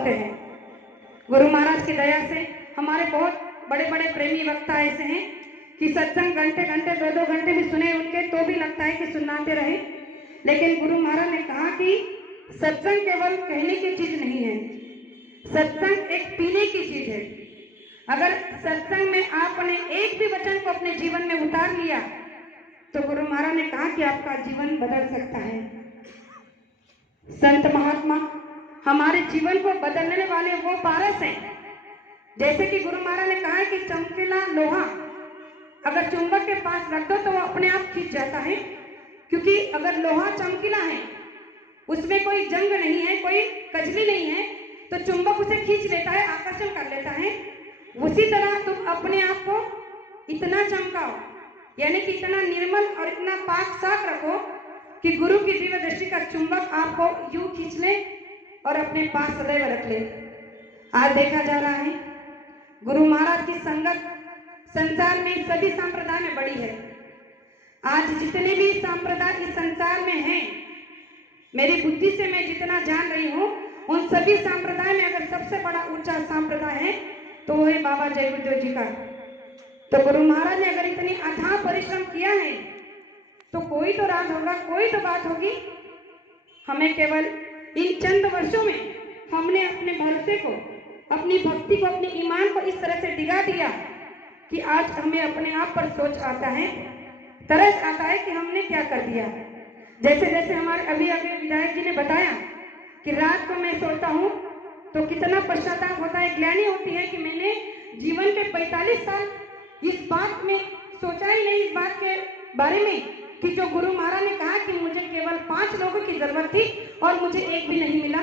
बनते हैं। गुरु महाराज की दया से हमारे बहुत बड़े बड़े प्रेमी वक्ता ऐसे हैं कि सत्संग घंटे घंटे 2-2 घंटे भी सुने उनके तो भी लगता है कि सुनाते रहे। लेकिन गुरु महाराज ने कहा कि सत्संग केवल कहने की चीज नहीं है, सत्संग एक पीने की चीज है। अगर सत्संग में आपने एक भी वचन को अपने जीवन में उतार लिया तो गुरु महाराज ने कहा कि आपका जीवन बदल सकता है। संत महात्मा हमारे जीवन को बदलने वाले वो पारस हैं। जैसे कि गुरु महाराज ने कहा है कि चमकीला लोहा अगर चुंबक के पास रख दो तो वो अपने आप खींच जाता है, क्योंकि अगर लोहा चमकीला है, उसमें कोई जंग नहीं है, कोई कजली नहीं है, तो चुंबक उसे खींच लेता है, आकर्षण कर लेता है। उसी तरह तुम अपने आप को इतना चमकाओ, यानी कि इतना निर्मल और इतना पाक साफ रखो कि गुरु की दिव्य दृष्टि का चुंबक आपको यूं खींच ले और अपने पास सदैव रख ले। आज देखा जा रहा है गुरु महाराज की संगत संसार में सभी संप्रदाय में बड़ी है। आज जितने भी संप्रदाय इस संसार में हैं, मेरी बुद्धि से मैं जितना जान रही हूँ, उन सभी संप्रदाय में अगर सबसे बड़ा ऊंचा संप्रदाय है तो वो है बाबा जय गुरुदेव जी का। तो गुरु महाराज ने अगर इतनी अथाह परिश्रम किया है तो कोई तो राज होगा, कोई तो बात होगी। हमें केवल इन चंद वर्षों में हमने अपने भरोसे को, अपनी भक्ति को, अपने ईमान को इस तरह से डिगा दिया कि आज हमें अपने आप पर सोच आता है, तरस आता है कि हमने क्या कर दिया। जैसे जैसे हमारे अभी विधायक जी ने बताया कि रात को मैं सोता हूँ तो कितना पश्चाताप होता है, ग्लानि होती है कि मैंने जीवन के 45 साल इस बात में सोचा ही नहीं, इस बात के बारे में कि जो गुरु महाराज ने कहा कि मुझे केवल 5 लोगों की जरूरत थी और मुझे एक भी नहीं मिला,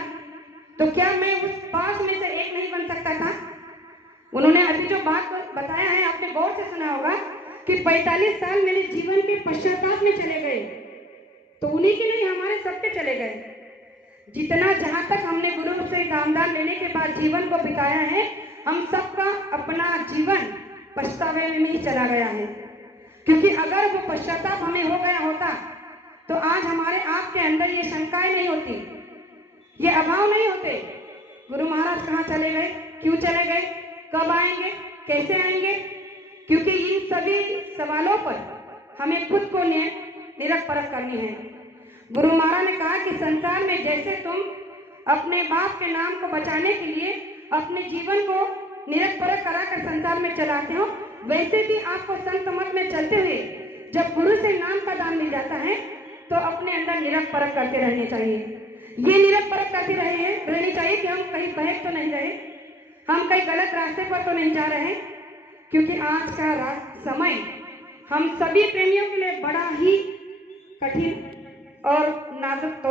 तो क्या मैं उस 5 में से एक नहीं बन सकता था। उन्होंने अभी जो बात बताया है आपने गौर से सुना होगा कि 45 साल मेरे जीवन के पश्चाताप में चले गए, तो उन्हीं के नहीं हमारे सबके चले गए। जितना जहां तक हमने गुरु से दामदार लेने के बाद जीवन को बिताया है, हम सबका अपना जीवन पछतावे में ही चला गया है। क्योंकि अगर वो पश्चाताप हमें हो गया होता तो आज हमारे आप के अंदर ये शंकाएं नहीं होती, ये अभाव नहीं होते। गुरु महाराज कहाँ चले गए, क्यों चले गए, कब आएंगे, कैसे आएंगे? क्योंकि इन सभी सवालों पर हमें खुद को निरख परख करनी है। गुरु महाराज ने कहा कि संसार में जैसे तुम अपने बाप के नाम को बचाने के लिए अपने जीवन को निरख परख कराकर संसार में चलाते हो, वैसे भी आपको संत मत में चलते हुए जब गुरु से नाम का दान मिल जाता है तो अपने अंदर निरख परख करते रहने चाहिए। ये निरख परख करते रहनी चाहिए कि हम कहीं बहक तो नहीं रहे, हम कहीं गलत रास्ते पर तो नहीं जा रहे। क्योंकि आज का समय हम सभी प्रेमियों के लिए बड़ा ही कठिन और नाजुक